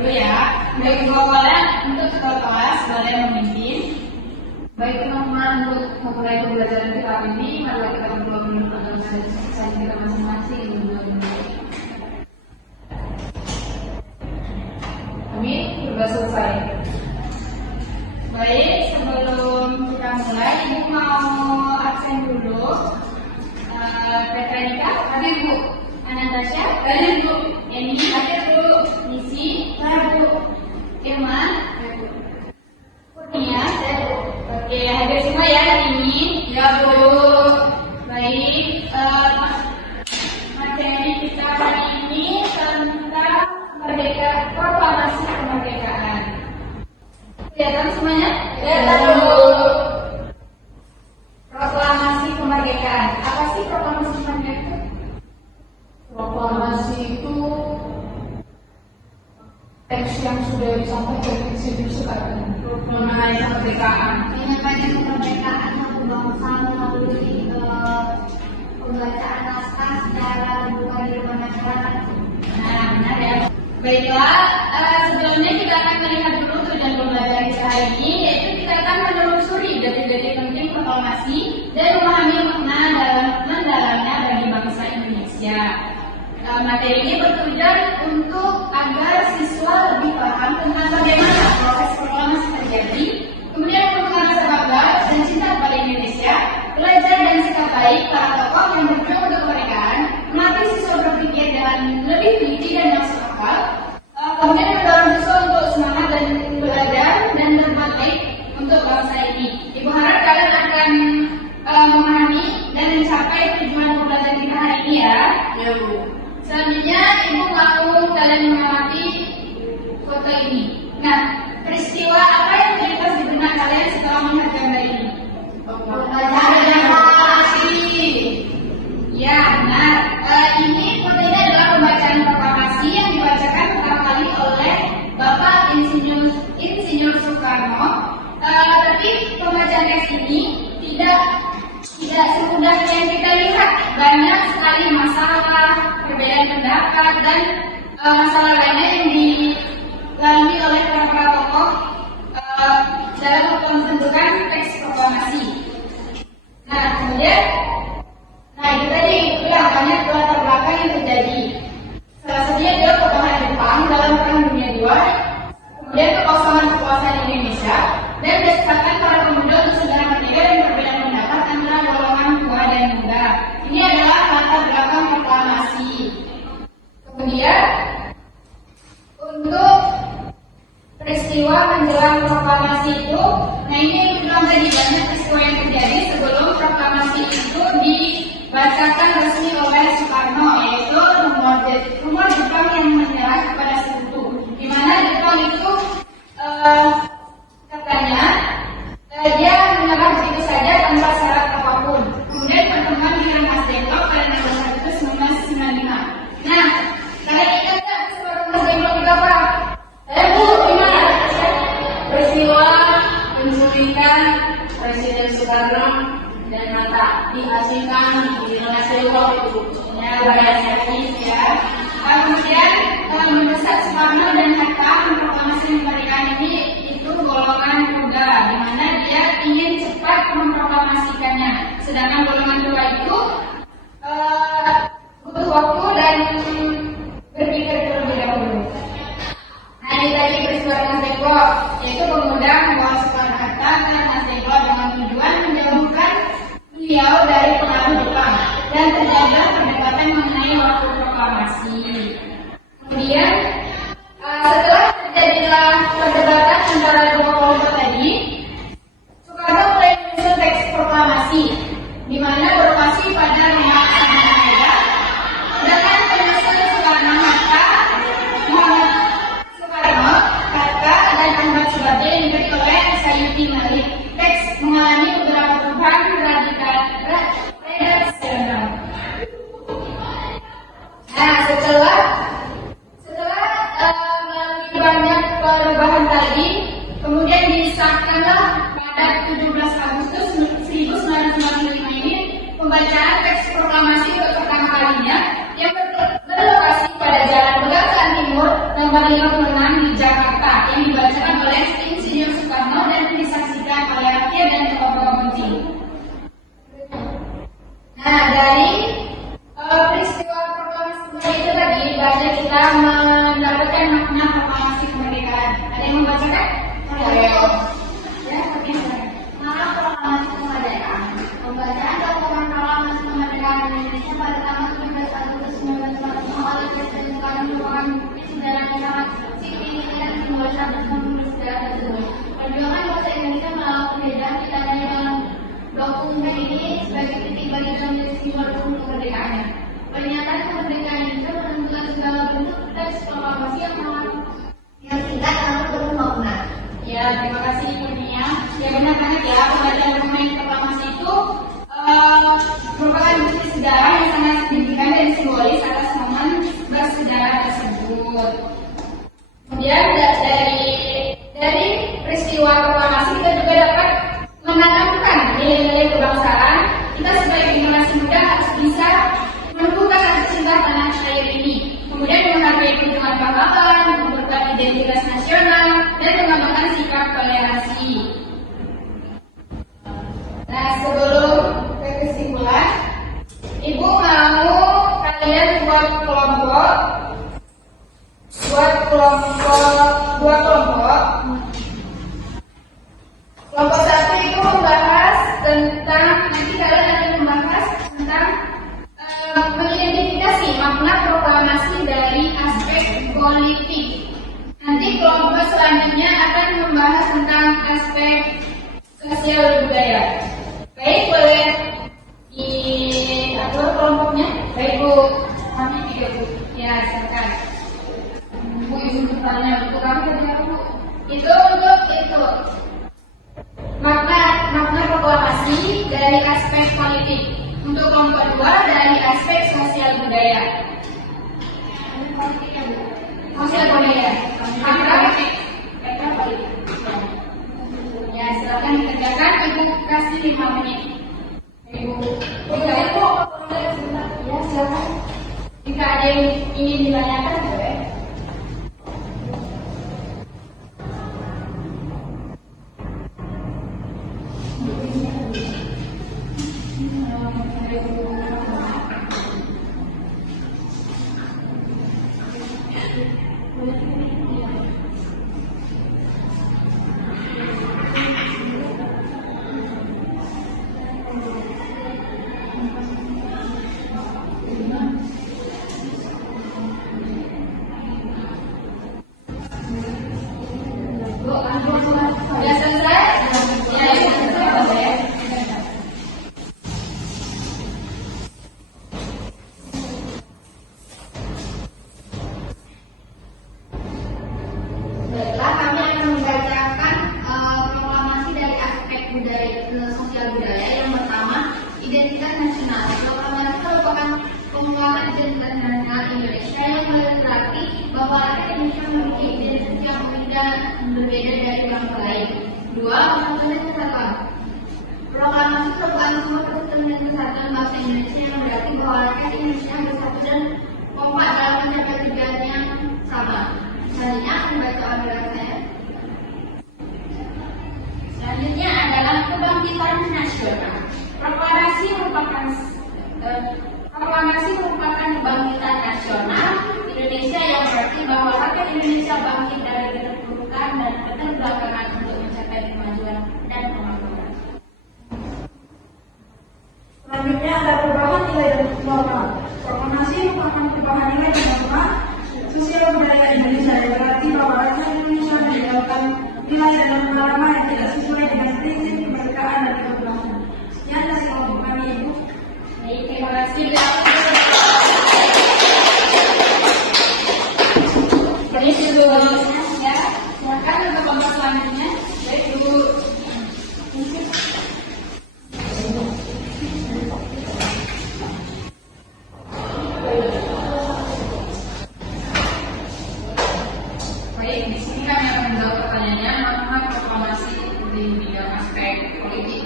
dulu ya. Baik ibu kalian untuk ketua kelas boleh memimpin. Baik teman-teman, untuk memulai pembelajaran kita hari ini, mari kita berdoa dulu agar saja kita masing-masing. Amin, sudah selesai. Baik, sebelum kita mulai, ibu mau absen dulu. Petranika, hadir bu. Anastasia, hadir bu. Eni, hadir bu. Nisi, hadir bu. Irma, hadir bu. Kurnia, hadir bu. Oke, hadir semua ya hari ini. Ya bu. Baik, materi kita hari ini tentang proklamasi kemerdekaan. Kelihatan semuanya? Ya bu. Proklamasi kemerdekaan. Apa sih proklamasi kemerdekaan? Proklamasi itu teks yang sudah disampaikan di situ sekarang Mengenai kemerdekaan. Mengenai kemerdekaan satu bangsa melalui pembacaan naskah secara terbuka di depan masyarakat. Nah, benar ya. Baiklah, sebelumnya kita akan melihat dulu tujuan pembelajaran kita hari ini, yaitu kita akan menelusuri detik-detik penting proklamasi dan memahami makna dalam mendalamnya bagi bangsa Indonesia. Materi ini bertujuan untuk agar siswa lebih paham tentang bagaimana proses proklamasi terjadi, kemudian merupakan bangga dan cinta kepada Indonesia, belajar dan sikap baik para tokoh yang berjuang untuk kemerdekaan, melatih siswa berpikir dengan lebih teliti dan masuk akal, kemudian mendorong siswa untuk semangat dan belajar dan berbuat baik untuk bangsa ini. Ibu harap kalian akan memahami dan mencapai tujuan pembelajaran kita hari ini ya. ya bu. Selanjutnya, Ibu mau kalian mengamati foto ini. Nah, peristiwa apa yang terlintas di benak kalian setelah melihat gambar ini? Proklamasi. Ya, benar. Ini foto ini adalah pembacaan proklamasi yang dibacakan pertama kali oleh Bapak Insinyur Soekarno. Tapi pembacaan teks ini tidak semudah yang kita lihat. Banyak sekali masalah, perbedaan pendapat, dan masalah lainnya yang dilalui oleh para tokoh dalam pembentukan teks proklamasi. Nah, kemudian, itu tadi ya, banyak latar belakang yang terjadi. Salah satunya adalah kekalahan Jepang dalam Perang Dunia II, kemudian kekosongan kekuasaan Indonesia, dan desakan para pemuda untuk segera merdeka dan perbedaan pendapat antara golongan tua dan muda. Ini adalah latar belakang proklamasi. Kemudian untuk peristiwa menjelang proklamasi itu, nah ini yang bilang tadi banyak peristiwa yang terjadi sebelum proklamasi itu dibacakan resmi oleh Soekarno, yaitu rumor Jepang yang menyerah kepada sekutu, di mana Jepang itu katanya dia menyerah begitu saja tanpa syarat apapun. Kemudian pertemuan di Rengas Dengklok pada 16 Agustus 1995. Nah, kalian ingat nggak peristiwa Rengas Dengklok itu apa? Bu, gimana? Peristiwa penculikan Presiden Soekarno dan Hatta dihasilkan di Rengas Dengklok itu. Ya, banyak ya. Kemudian mendesak Soekarno dan Hatta memproklamasi kemerdekaan ini itu golongan muda, di mana dia ingin cepat memproklamasikannya. Sedangkan golongan tua itu butuh waktu dan berpikir terlebih dahulu. Nah, ini tadi peristiwa Rengas Dengklok, yaitu pemuda membawa Soekarno-Hatta ke Rengas Dengklok dengan tujuan menjauhkan beliau dari pengaruh Jepang dan terjadilah perdebatan mengenai waktu proklamasi. Kemudian setelah terjadilah perdebatan antara dua kelompok tadi, Soekarno mulai menyusun teks proklamasi, di mana berlokasi pada rumah Sangat Mega, dengan penyusun Soekarno-Hatta, Muhammad Soekarno-Hatta, dan Ahmad Subarjo yang diberi oleh Sayuti Malik. Teks mengalami beberapa perubahan redaksional. Nah, setelah melalui banyak perubahan tadi, kemudian disahkanlah pada 17 Agustus 1945 ini pembacaan teks proklamasi untuk pertama kalinya yang berlokasi pada Jalan Pegangsaan Timur nomor 56 di yang dibacakan oleh Insinyur Soekarno dan disaksikan oleh rakyat dan tokoh-tokoh penting. Nah, dari peristiwa proklamasi kemerdekaan itu tadi dibaca kita mendapatkan makna proklamasi kemerdekaan. Ada yang membacakan? Ayo. Ya, Maka proklamasi kemerdekaan. Pembacaan dokumen proklamasi kemerdekaan Indonesia pada tanggal 17 Agustus 1945 oleh Presiden Soekarno merupakan bukti sejarah yang sangat signifikan dan simbolis atas pembunuh sejarah tersebut. Perjuangan bangsa Indonesia melawan penjajahan ditandai dalam dokumen ini sebagai titik bagi dalam simbol kemerdekaannya. Pernyataan kemerdekaan Indonesia menentukan segala bentuk teks proklamasi yang singkat namun penuh makna. Ya, terima kasih Kurnia. Ya, benar banget ya, pembacaan dokumen proklamasi itu merupakan bukti sejarah yang sangat signifikan dan simbolis atas momen bersejarah tersebut. Kemudian dari peristiwa proklamasi kita juga dapat menanamkan nilai-nilai kebangsaan. Kita sebagai generasi muda harus bisa menumbuhkan rasa cinta tanah air ini. Kemudian menghargai perjuangan pahlawan, memperkuat identitas nasional, dan mengembangkan sikap toleransi. Nah, sebelum ke kesimpulan, Ibu mau kalian buat kelompok, dua kelompok. Kelompok satu itu membahas tentang, nanti kalian akan membahas tentang mengidentifikasi makna proklamasi dari aspek politik. Nanti kelompok selanjutnya akan membahas tentang aspek sosial budaya. Baik, boleh diatur kelompoknya. Baik Bu, kami juga Bu. Ya, silakan. Bu, Ibu bertanya untuk kami tadi apa Bu? Itu untuk itu. Makna proklamasi dari aspek politik. Untuk kelompok dua dari aspek sosial budaya. Sosial budaya. Politik. Ya, silakan dikerjakan. Ibu kasih 5 menit. Ibu. Ya, silakan. Jika ada yang ingin ditanyakan, boleh. Sudah selesai? Ya, selesai boleh. Baiklah, kami akan membacakan proklamasi dari aspek budaya sosial budaya. Yang pertama, identitas nasional. Proklamasi merupakan penguatan identitas nasional Indonesia yang berarti bahwa rakyat Indonesia memiliki identitas yang unik dan berbeda dari bangsa lain. Dua, persatuan dan kesatuan. Proklamasi merupakan sebuah persatuan dan kesatuan bangsa Indonesia yang berarti bahwa rakyat Indonesia bersatu dan kompak dalam mencapai tujuan yang sama. Selanjutnya akan membaca orderan saya. Selanjutnya adalah kebangkitan nasional. Proklamasi merupakan kebangkitan nasional Indonesia yang berarti bahwa rakyat Indonesia bangkit dari keterpurukan dan keterbelakangan untuk mencapai kemajuan dan kemakmuran. Selanjutnya ada perubahan nilai dan norma. Proklamasi merupakan perubahan nilai dan norma sosial budaya Indonesia yang berarti bahwa rakyat Indonesia meninggalkan nilai dan norma lama yang tidak sesuai dengan prinsip kemerdekaan dan kebebasan. Sekian dari kelompok kami, Ibu. Baik, terima kasih. Ini dulu ya. Silakan untuk kelompok selanjutnya. Baik, dulu. Baik, di sini kami akan menjawab pertanyaannya makna proklamasi di bidang aspek politik.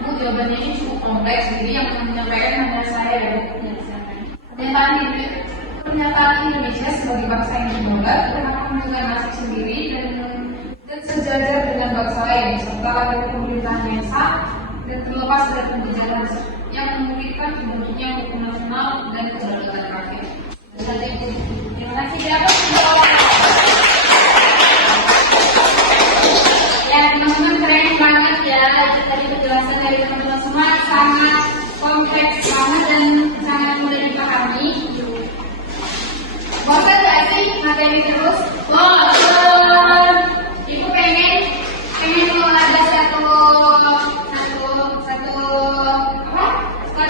Bu, jawabannya ini cukup kompleks, jadi yang menyampaikan hanya saya ya. Pernyataan Indonesia sebagai bangsa yang berbangga, kita akan menentukan nasib sendiri dan lain serta dari pemerintahan yang sah dan terlepas dari kebijakan yang memungkinkan terbentuknya hukum nasional dan kedaulatan rakyat. Terima kasih. Siapa ya teman-teman, keren banget ya. Itu tadi penjelasan dari teman-teman semua sangat kompleks banget dan sangat mudah dipahami. Bosan gak sih materi terus? Ibu pengen mau ada satu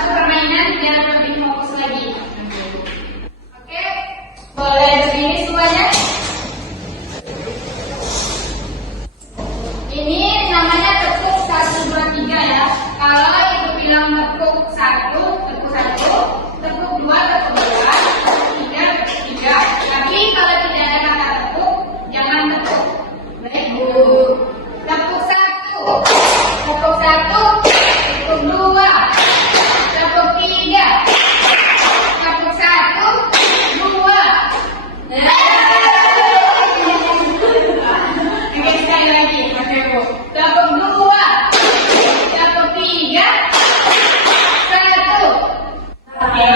permainan biar lebih fokus lagi. Oke, boleh berdiri semuanya. Ini namanya tepuk 1, 2, 3 ya. Kalau ibu bilang tepuk 1, tepuk 2, tepuk 2, tepuk 3, tepuk 3. Tapi kalau tidak ada kata tepuk, jangan tepuk. Baik Bu. Tepuk 1, tepuk 2, tepuk 3, tepuk 1, 2. Oke, sekali lagi. Oke Bu. Tepuk 2, tepuk 3, 1. Oke.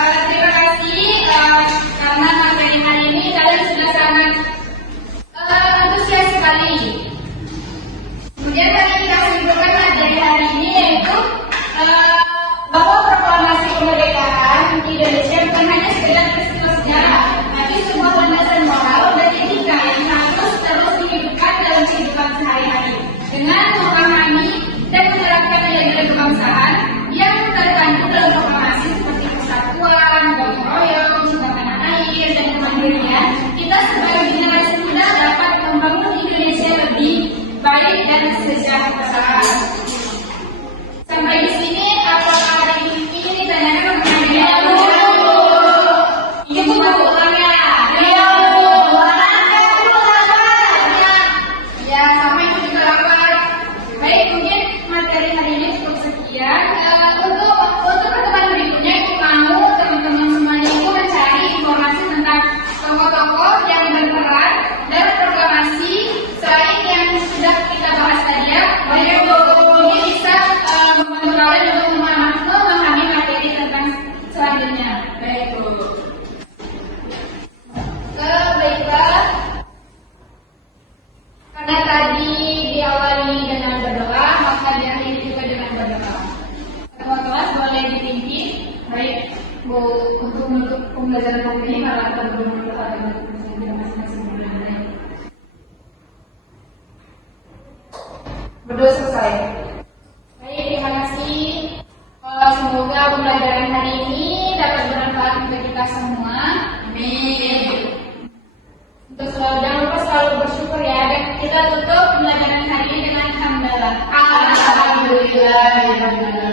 Terima kasih karena materi hari ini kalian sudah sangat antusias sekali. Kemudian kami kasih simpulkan materi hari ini yaitu bahwa proklamasi kemerdekaan Indonesia bukan hanya sekedar peristiwa sejarah, tapi sebuah landasan moral dan etika yang harus terus dihidupkan dalam kehidupan sehari-hari dengan memahami dan menerapkan nilai-nilai kebangsaan yang terkandung dalam proklamasi seperti persatuan, gotong royong, cinta tanah air, dan kemandirian. Kita sebagai generasi muda dapat membangun Indonesia lebih baik dan sejahtera. Sampai di sini apakah ada yang ingin ditanyakan mengenai ini bukan ulangnya? Ya, sama itu juga lapar. Baik, mungkin materi hari ini cukup sekian. Untuk pertemuan berikutnya, aku mau teman-teman semuanya itu mencari informasi tentang tokoh-tokoh yang berperan dalam proklamasi selain yang sudah kita bahas tadi ya. Ini bisa membantu kalian untuk memahami materi tentang selanjutnya. Baik Bu. Baiklah. Karena tadi diawali dengan berdoa, maka diakhiri juga dengan berdoa. Teman kelas boleh ditinggi. Baik Bu, untuk menutup pembelajaran hari ini, mari kita berdoa dengan masing-masing. Berdoa selesai. Baik, terima kasih. Semoga pembelajaran hari ini dapat bermanfaat untuk kita semua. Amin. Untuk jangan lupa selalu bersyukur ya. Dan kita tutup pembelajaran hari ini dengan hamdalah. Alhamdulillah.